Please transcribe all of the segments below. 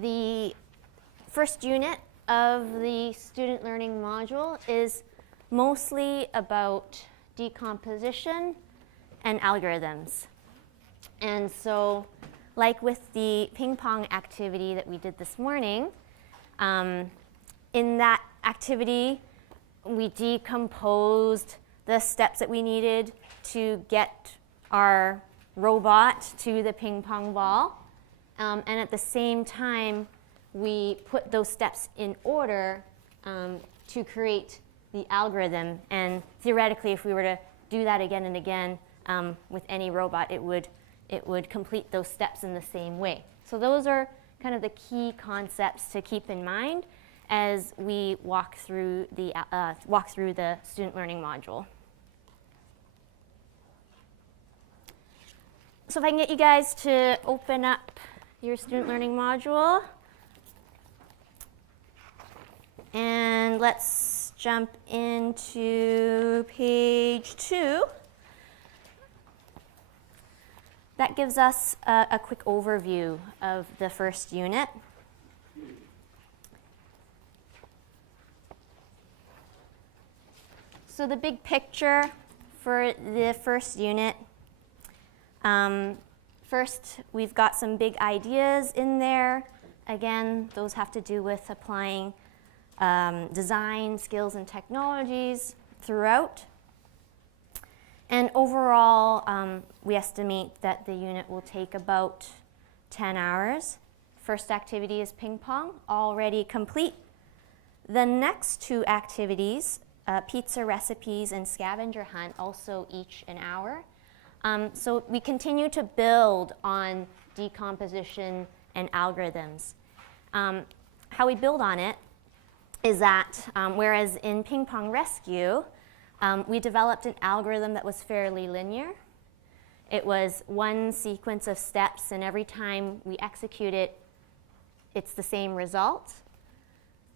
The first unit of the student learning module is mostly about decomposition and algorithms. And so, like with the ping pong activity that we did this morning, in that activity, we decomposed the steps that we needed to get our robot to the ping pong ball. And at the same time, we put those steps in order to create the algorithm. And theoretically, if we were to do that again and again with any robot, it would complete those steps in the same way. So those are kind of the key concepts to keep in mind as we walk through the student learning module. So if I can get you guys to open up your student learning module. And let's jump into page 2. That gives us a quick overview of the first unit. So the big picture for the first unit, first we've got some big ideas in there. Again, those have to do with applying design skills and technologies throughout. And overall, we estimate that the unit will take about 10 hours. First activity is ping pong, already complete. The next two activities, pizza recipes and scavenger hunt, also each an hour. So we continue to build on decomposition and algorithms. How we build on it is that whereas in ping pong rescue, we developed an algorithm that was fairly linear. It was one sequence of steps, and every time we execute it, it's the same result.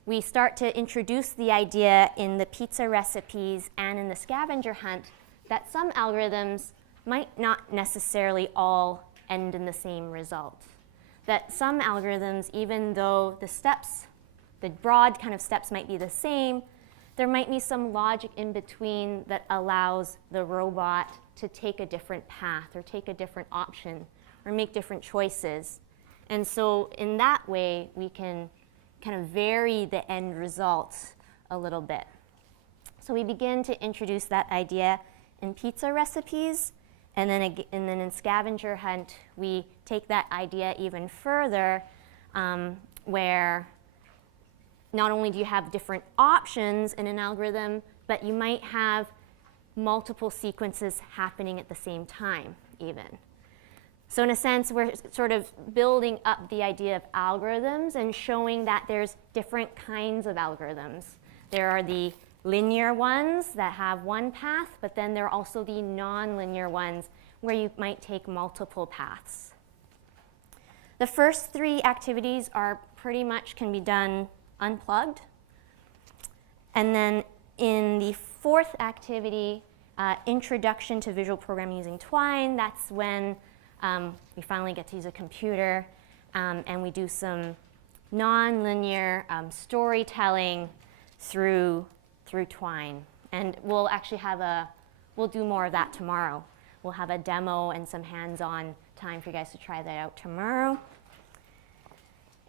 We start to introduce the idea in the pizza recipes and in the scavenger hunt that some algorithms might not necessarily all end in the same result. That some algorithms, even though the steps, the broad kind of steps might be the same, there might be some logic in between that allows the robot to take a different path or take a different option or make different choices. And so in that way, we can kind of vary the end results a little bit. So we begin to introduce that idea in pizza recipes, and then in scavenger hunt, we take that idea even further, where not only do you have different options in an algorithm, but you might have multiple sequences happening at the same time, even. So in a sense, we're sort of building up the idea of algorithms and showing that there's different kinds of algorithms. There are the linear ones that have one path, but then there are also the non-linear ones where you might take multiple paths. The first three activities are pretty much can be done unplugged. And then in the fourth activity, Introduction to Visual Programming Using Twine, that's when we finally get to use a computer, and we do some non-linear storytelling through Twine. And we'll actually we'll do more of that tomorrow. We'll have a demo and some hands-on time for you guys to try that out tomorrow.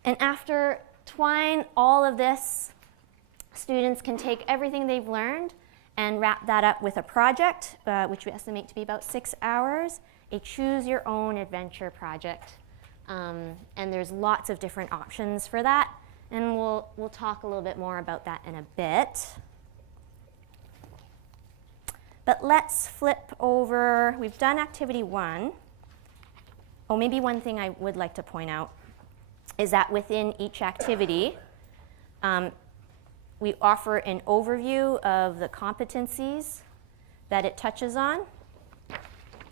And after Twine, all of this, students can take everything they've learned and wrap that up with a project, which we estimate to be about 6 hours, a choose-your-own-adventure project. And there's lots of different options for that, and we'll talk a little bit more about that in a bit. But let's flip over. We've done activity 1. Oh, maybe one thing I would like to point out is that within each activity, we offer an overview of the competencies that it touches on.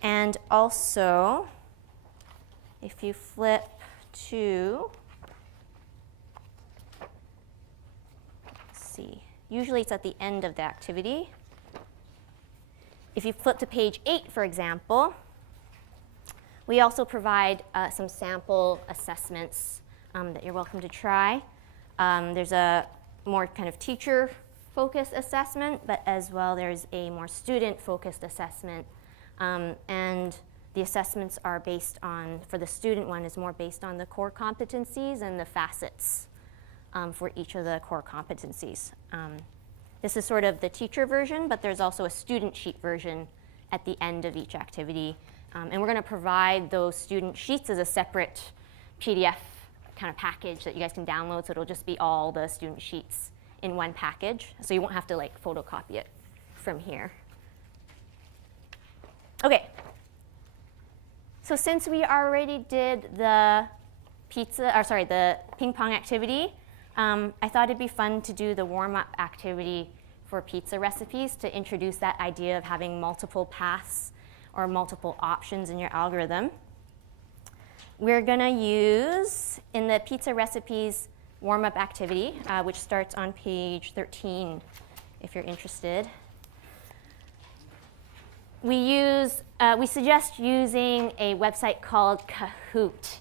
And also, if you flip to, let's see, usually it's at the end of the activity. If you flip to page 8, for example, we also provide some sample assessments that you're welcome to try. There's a more kind of teacher-focused assessment, but as well there's a more student-focused assessment. And the assessments are based on, for the student one, is more based on the core competencies and the facets for each of the core competencies. This is sort of the teacher version, but there's also a student sheet version at the end of each activity. And we're going to provide those student sheets as a separate PDF kind of package that you guys can download, so it'll just be all the student sheets in one package. So you won't have to like photocopy it from here. Okay. So since we already did the the ping pong activity, I thought it'd be fun to do the warm-up activity for pizza recipes to introduce that idea of having multiple paths or multiple options in your algorithm. We're going to use, in the pizza recipes warm-up activity, which starts on page 13, if you're interested. We suggest using a website called Kahoot.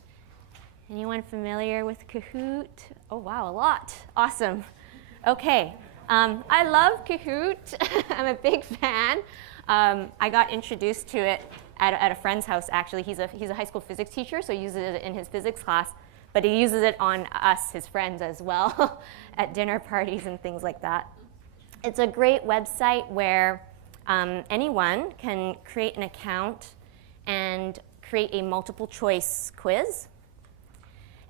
Anyone familiar with Kahoot? Oh wow, a lot. Awesome. Okay, I love Kahoot. I'm a big fan. I got introduced to it at a friend's house, actually. He's a high school physics teacher, so he uses it in his physics class, but he uses it on us, his friends, as well, at dinner parties and things like that. It's a great website where anyone can create an account and create a multiple choice quiz.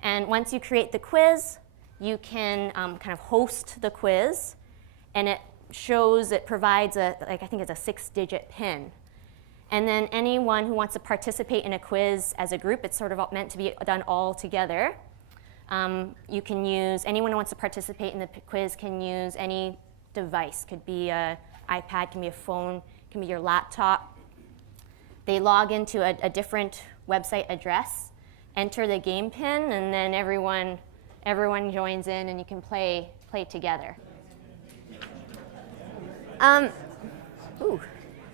And once you create the quiz, you can kind of host the quiz, and it provides I think it's a 6-digit PIN. And then anyone who wants to participate in a quiz as a group, it's sort of meant to be done all together. You can use, anyone who wants to participate in the quiz can use any device. Could be an iPad, can be a phone, can be your laptop. They log into a different website address, enter the game PIN, and then everyone joins in and you can play together.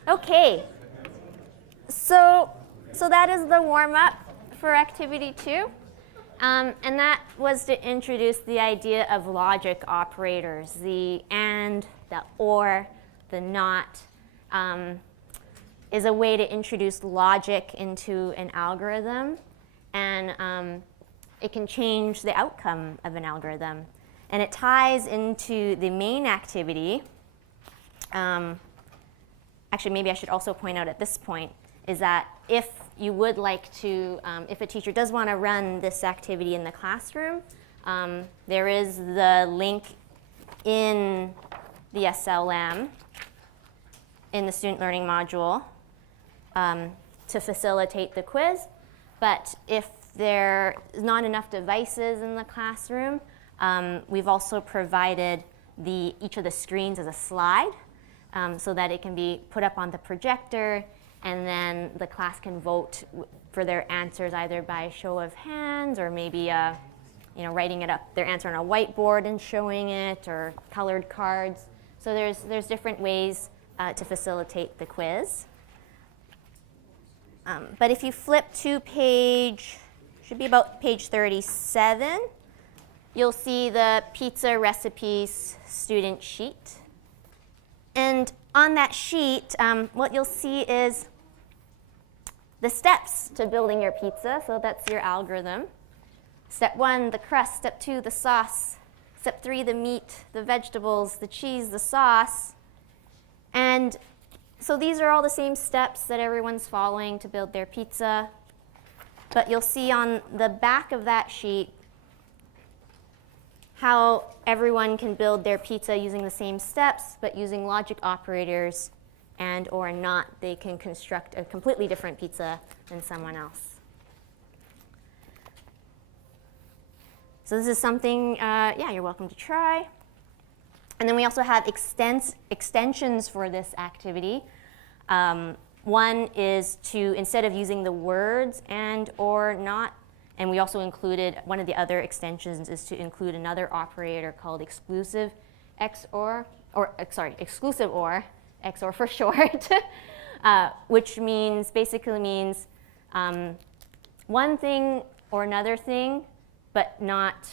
Okay. So that is the warm-up for activity 2. And that was to introduce the idea of logic operators, the and, the or, the not, is a way to introduce logic into an algorithm, and it can change the outcome of an algorithm. And it ties into the main activity. Actually, maybe I should also point out at this point is that if you would like to, if a teacher does want to run this activity in the classroom, there is the link in the SLM, in the student learning module, to facilitate the quiz. But if there is not enough devices in the classroom, we've also provided each of the screens as a slide, so that it can be put up on the projector, and then the class can vote for their answers either by show of hands or maybe writing it up, their answer on a whiteboard and showing it, or colored cards. So there's different ways to facilitate the quiz. But if you flip to should be about page 37, you'll see the pizza recipes student sheet. And on that sheet, what you'll see is the steps to building your pizza. So that's your algorithm. Step 1, the crust. Step 2, the sauce. Step 3, the meat, the vegetables, the cheese, the sauce. And so these are all the same steps that everyone's following to build their pizza. But you'll see on the back of that sheet how everyone can build their pizza using the same steps, but using logic operators and or not. They can construct a completely different pizza than someone else. So this is something, you're welcome to try. And then we also have extensions for this activity. One is to, instead of using the words and or not, and we also included, one of the other extensions is to include another operator called exclusive XOR, exclusive OR, XOR for short, which basically means one thing or another thing but not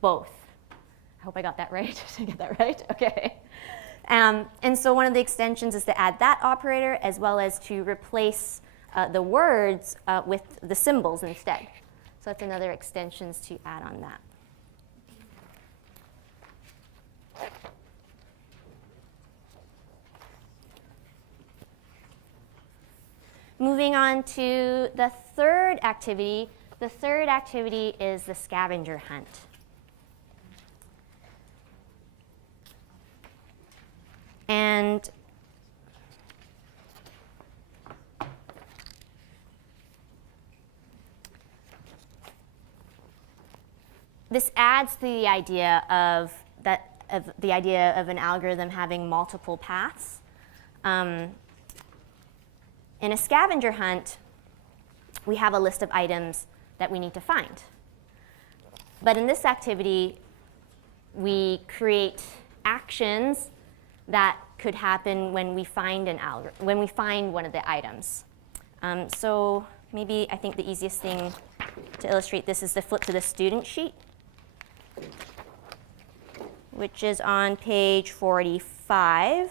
both. I hope I got that right. Did I get that right? Okay. And so one of the extensions is to add that operator as well as to replace the words with the symbols instead. So that's another extensions to add on that. Moving on to the third activity. The third activity is the scavenger hunt. And this adds to the idea of an algorithm having multiple paths. In a scavenger hunt, we have a list of items that we need to find. But in this activity, we create actions that could happen when we find one of the items. So maybe I think the easiest thing to illustrate this is to flip to the student sheet, which is on page 45.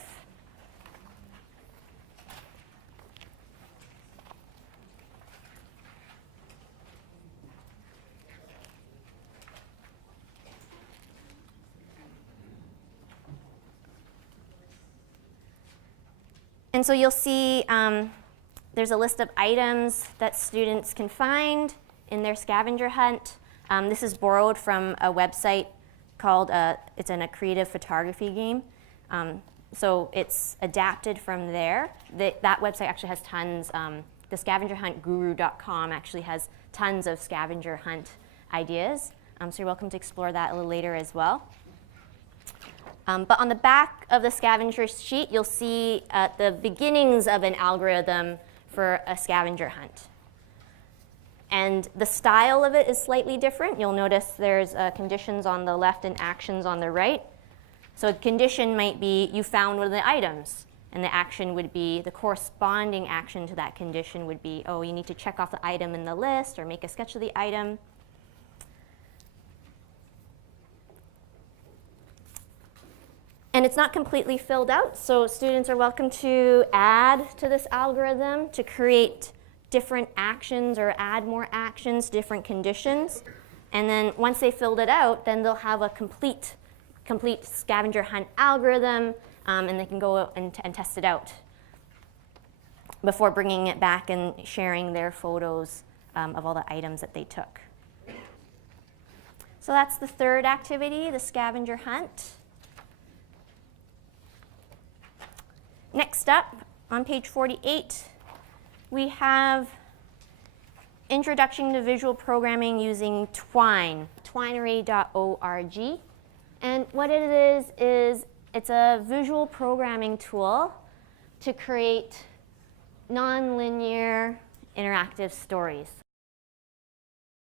And so you'll see there's a list of items that students can find in their scavenger hunt. This is borrowed from a website called, it's in a creative photography game. So it's adapted from there. That website actually has tons, the scavengerhuntguru.com actually has tons of scavenger hunt ideas. So you're welcome to explore that a little later as well. But on the back of the scavenger sheet, you'll see the beginnings of an algorithm for a scavenger hunt. And the style of it is slightly different. You'll notice there's conditions on the left and actions on the right. So a condition might be you found one of the items, and the action would be, the corresponding action to that condition would be, oh, you need to check off the item in the list or make a sketch of the item. And it's not completely filled out, so students are welcome to add to this algorithm to create different actions or add more actions, different conditions. And then once they filled it out, then they'll have a complete scavenger hunt algorithm, and they can go and test it out before bringing it back and sharing their photos of all the items that they took. So that's the third activity, the scavenger hunt. Next up, on page 48, we have Introduction to Visual Programming using Twine, twinery.org. And what it is it's a visual programming tool to create non-linear interactive stories.